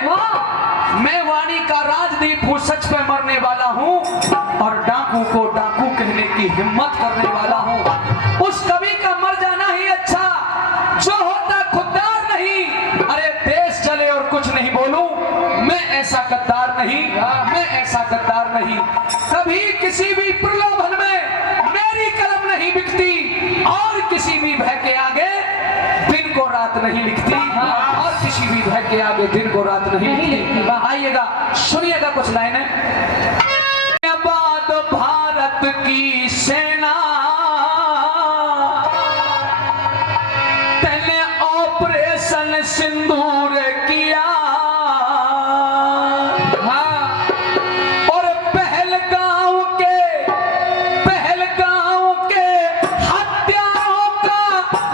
मैं वाणी का राजदीप हूँ, सच पे मरने वाला हूँ और डाकू को डाकू कहने की हिम्मत करने वाला हूँ। उस कवि का मर जाना ही अच्छा जो होता खुददार नहीं। अरे देश चले और कुछ नहीं बोलूं, मैं ऐसा गद्दार नहीं, मैं ऐसा गद्दार नहीं। कभी किसी भी प्रलोभन में मेरी कलम नहीं बिकती और किसी भी भय के आगे दिन को रात नहीं लिखती, और किसी भी भय के आगे दिन को रात नहीं लिखती। आइएगा सुनिएगा कुछ लाइनें। आबाद भारत की सेना तने ऑपरेशन सिंदूर किया, और पहलगांव के हत्यारों का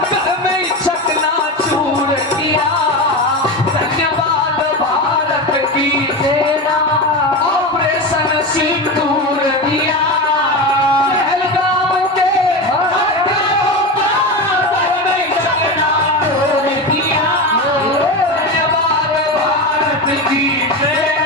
घर में चकनाचूर किया। धन्यवाद भारत की सेना, ऑपरेशन सिंदूर किया। पहलगांव के हत्यारों का घर में चकनाचूर किया। धन्यवाद भारत की सेना।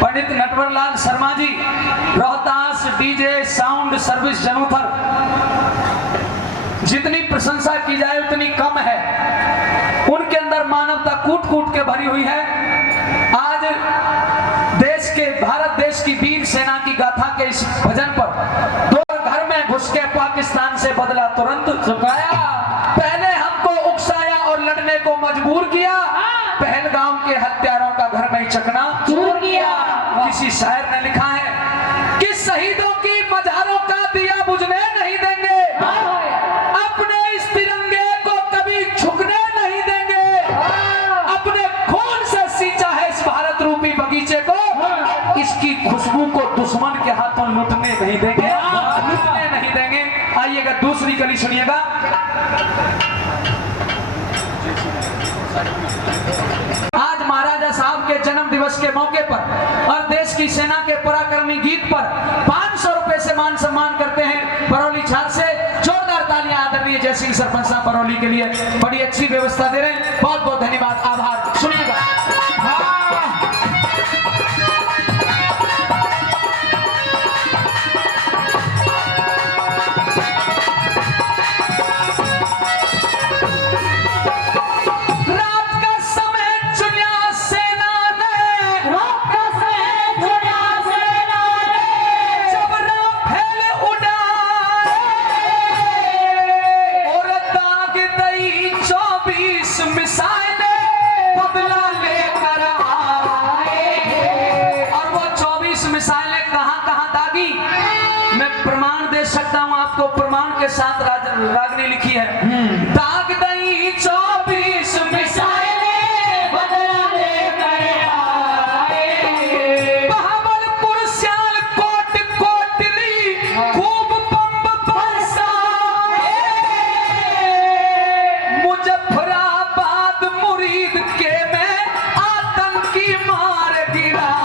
पंडित Natwarlal Sharma ji, Rohtas DJ sound service जनूथर। जितनी प्रशंसा की जाए उतनी कम है। उनके अंदर मानवता कूट कूट के भरी हुई है। आज भारत देश की वीर सेना की गाथा के इस भजन पर दो घर में घुस के पाकिस्तान से बदला तुरंत चुकाया। पहले हमको उकसाया और लड़ने को मजबूर किया। पहलगाम के हत्यारों का घर में चकना चूर किया। किसी शायर ने लिखा है कि शहीदों की मजारों का दिया बुझने नहीं देंगे, अपने इस तिरंगे को कभी झुकने नहीं देंगे। अपने खून से सींचा है इस भारत रूपी बगीचे को, इसकी खुशबू को दुश्मन के हाथों लुटने नहीं देंगे, लुटने नहीं देंगे। आइएगा दूसरी कली सुनिएगा। आज महाराजा साहब के जन्म दिवस के मौके पर और देश की सेना के पराक्रमी गीत पर 500 रुपए से मान सम्मान करते हैं परौली छात्र से। जोरदार तालियां आदरणीय जय सिंह सरपंच साहब परौली के लिए, बड़ी अच्छी व्यवस्था दे रहे हैं। बहुत बहुत धन्यवाद, आभार। सुनिएगा। रागनी लिखी है। दाग दई 24 मिसाइलें बदला लेकर आए, बहावलपुर सियालकोट कोटली खूब बम बरसाए, मुजफ्फराबाद मुरीद के में आतंकी मार गिराए,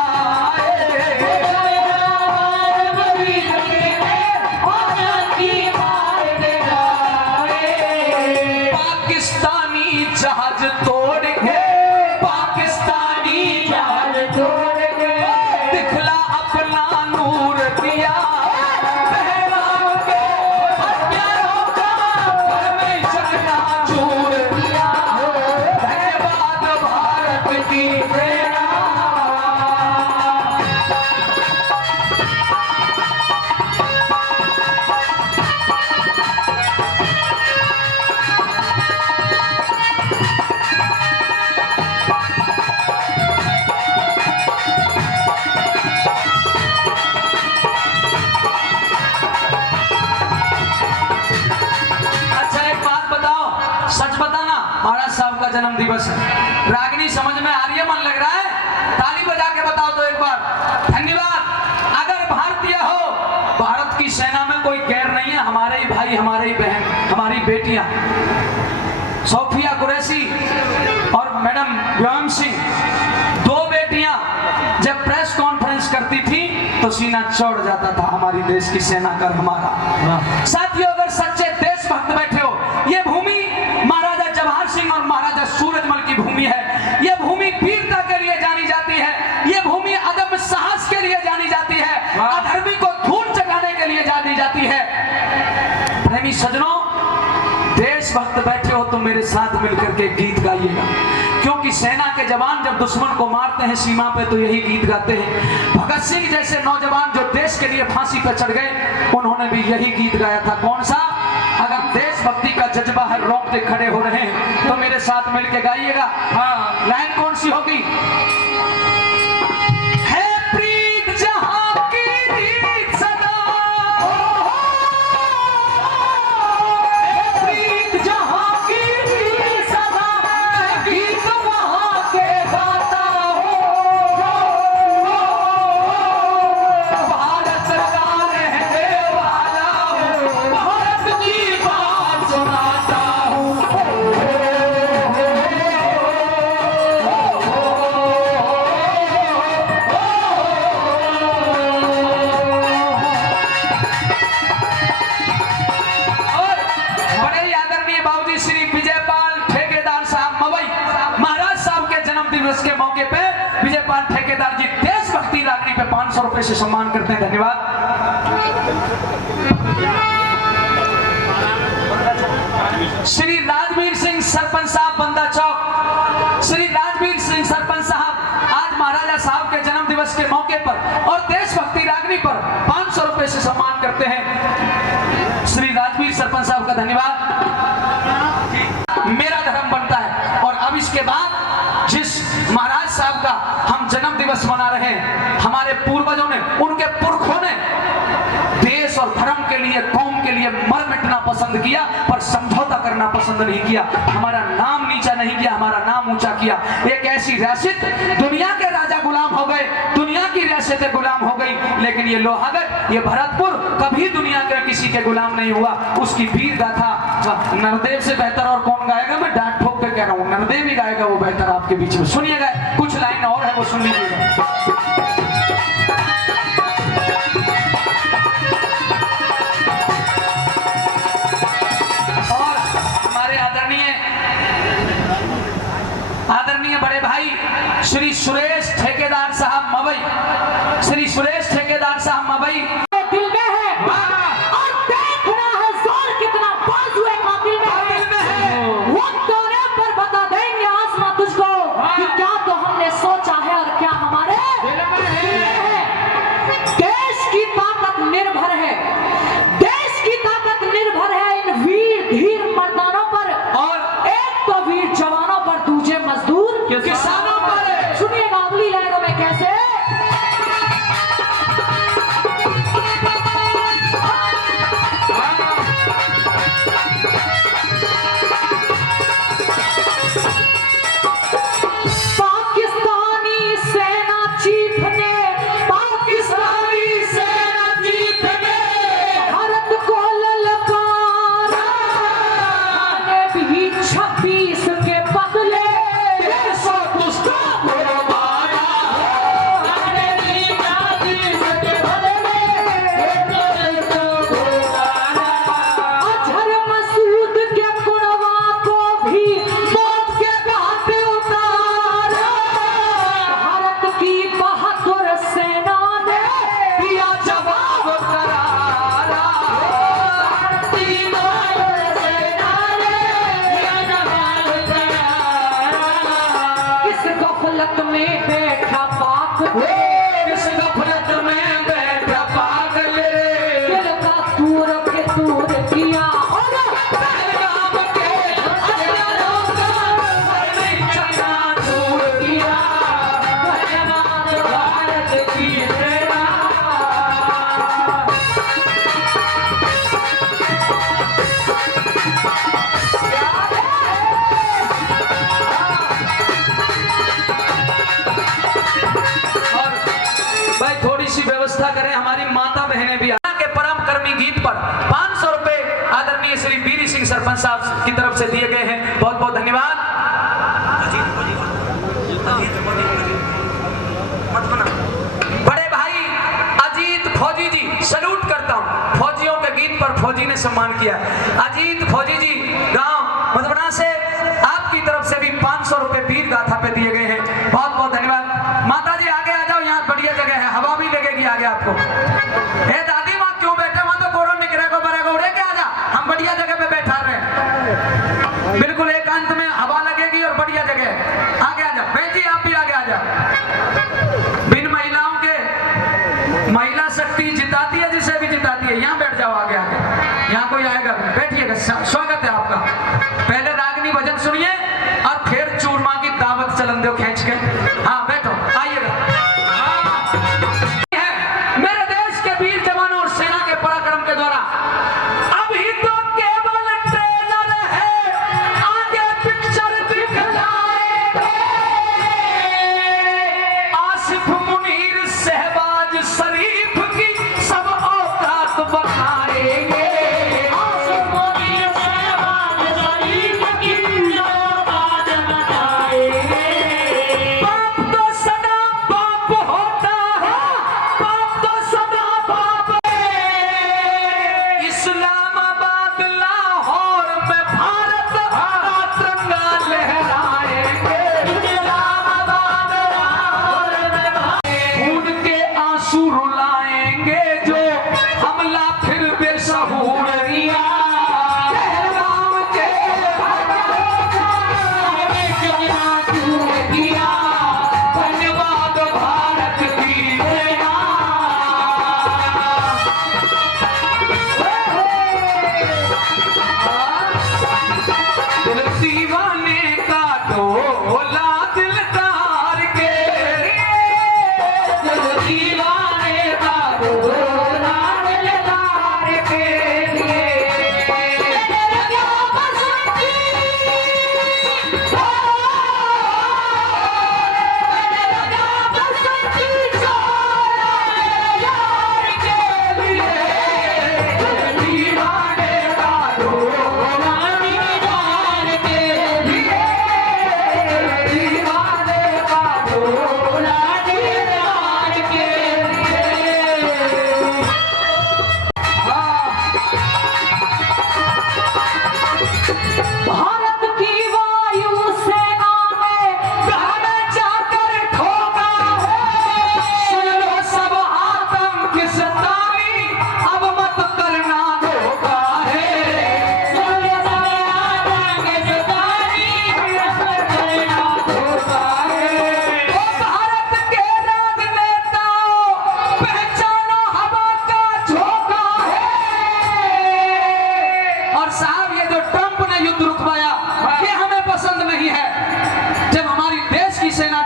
पाकिस्तानी जहाज तोड़ के, पाकिस्तानी जहाज तोड़ के दिखला अपना नूर दिया, बहराम के हत्यारों का घर में चकना चूर दिया, धन्यवाद भारत की सेना। सच बताना, महाराज साहब का जन्म दिवस है। रागनी समझ में आ रही है? मन लग रहा है? ताली बजा के बताओ तो एक बार। धन्यवाद। अगर भारतीय हो, भारत की सेना में कोई गैर नहीं है, हमारे ही भाई, हमारे ही बहन, हमारी बेटियां सोफिया कुरैशी और मैडम व्योम सिंह, दो बेटियां जब प्रेस कॉन्फ्रेंस करती थी तो सीना चौड़ जाता था हमारी देश की सेना कर हमारा। साथियों, अगर सच्चे देशभक्त बैठे हो, ये भूमि महाराजा जवाहर सिंह और महाराजा सूरजमल की भूमि है। ये भूमि वीरता के लिए जानी जाती है, ये भूमि अदम्य साहस के लिए जानी जाती है, अधर्मी को धूल चटाने के लिए जानी जाती है। प्रेमी सज्जनों, देशभक्त बैठे हो तो मेरे साथ मिलकर के गीत गाइएगा, क्योंकि सेना के जवान जब दुश्मन को मारते हैं सीमा पे तो यही गीत गाते हैं। भगत सिंह जैसे नौजवान जो देश के लिए फांसी पर चढ़ गए, उन्होंने भी यही गीत गाया था। कौन सा? अगर देशभक्ति का जज्बा है, रोंगटे खड़े हो रहे हैं तो मेरे साथ मिलके गाइएगा। हाँ, लाइन कौन सी होगी? है प्रीत जहां की रीत सदा, है प्रीत जहां की रीत सदा, गीत वहां के गाता हो, भारत का रहने वाला हूँ, भारत की बात सुनाता हूँ। और बड़े ही आदरणीय बाबूजी श्री विजयपाल ठेकेदार साहब मवई, महाराज साहब के जन्म दिवस के मौके पे विजयपाल ठेकेदार जी देशभक्ति रागनी पे 500 रुपए से सम्मान करते हैं। धन्यवाद। श्री राजवीर सिंह सरपंच साहब बंदा चौक, श्री राजवीर सिंह सरपंच साहब आज महाराजा साहब के जन्म दिवस के मौके पर और देशभक्ति रागनी पर 500 रुपए से सम्मान करते हैं। श्री राजवीर सरपंच साहब का धन्यवाद। मेरा धर्म बनता है। और अब इसके बाद जिस महाराज साहब का हम जन्म दिवस मना रहे हैं, हमारे पूर्वजों ने, उनके पुरखों ने देश और धर्म के लिए, कौम के लिए मर मिटना पसंद किया, पर समझौता करना पसंद नहीं किया। हमारा नाम नीचा नहीं किया, हमारा नाम ऊंचा किया। एक ऐसी रियासत, दुनिया के राजा गुलाम हो गए, दुनिया की रियासतें गुलाम हो गई, लेकिन ये लोहागढ़, ये भरतपुर कभी दुनिया के किसी के गुलाम नहीं हुआ। उसकी वीर गाथा नरदेव से बेहतर और कौन गाएगा? मैं डांट ठोक के कह रहा हूँ, नरदेव ही गाएगा वो बेहतर आपके बीच में। सुनिएगा, कुछ लाइन और है वो सुन लीजिएगा। और हमारे आदरणीय बड़े भाई श्री सुरेश ठेकेदार साहब मवई, श्री सुरेश ठेकेदार साहब मवई दिल में है और देखना है जोर कितना बाजुए कातिल में है। वक्त आने पर बता देंगे आसमां तुझको कि क्या तो हमने सोचा है और क्या हमारे दिल में है। देश की ताकत निर्भर है, देश की ताकत निर्भर है इन वीर धीर मर्दानों पर, और एक तो वीर जवानों पर, दूसरे मजदूर किसानों पर। सुनिएगा अगली लाइनों में कैसे। ऐसा करें हमारी माता बहनें भी के परम कर्मी गीत पर 500 रुपए आदरणीय श्री बीरी सिंह सरपंच साहब की तरफ से दिए गए हैं। बहुत बहुत धन्यवाद। बड़े भाई अजीत फौजी जी, सैल्यूट करता हूं। फौजियों के गीत पर फौजी ने सम्मान किया। अजीत फौजी जी गांव मधुबना से आपकी तरफ से भी 500 रुपए वीर गाथा पे दिए गए हैं। बहुत बहुत धन्यवाद। माता जी आगे आ जाओ, यहाँ बढ़िया जगह है, हवा भी लगेगी आगे आपको। हे दादी माँ क्यों बैठे वहां, तो कोरो निकले को बरे उड़े के आ जा, हम बढ़िया जगह पे बैठा रहे, बिल्कुल एकांत में हवा लगेगी और बढ़िया जगह। आगे आ जाओ बेटी, आप भी आगे आ जाओ। बिन महिलाओं के महिला शक्ति जिताती है, जिसे भी जिताती है। यहाँ बैठ जाओ आगे आगे, यहाँ कोई आएगा बैठिएगा, स्वागत है आपका। पहले रागनी भजन सुनिए और फिर चूरमा की दावत चलन दो खींच के। हाँ बैठो, आइएगा। मेरे देश के वीर जवानों और सेना के पराक्रम के द्वारा अभी तो केवल ट्रेलर है, आगे पिक्चर दिखलाएंगे। आसिफ मुनीर शहबाज शरीफ की सब औकात बताएंगे।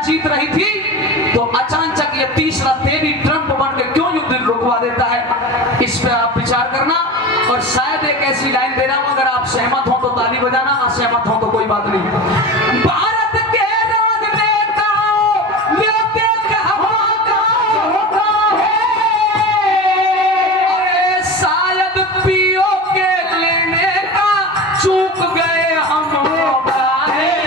जीत रही थी तो अचानक ये तीसरा तेरी ट्रंप बनकर क्यों युद्ध रुकवा देता है, इस पे आप विचार करना। और शायद एक ऐसी लाइन दे रहा हूं, अगर आप सहमत हो तो ताली बजाना, असहमत हो तो कोई बात नहीं। भारत के राजनेताओं लेते हवा का होता है, अरे शायद पीओ के लेने का चूक गए हम मौका है।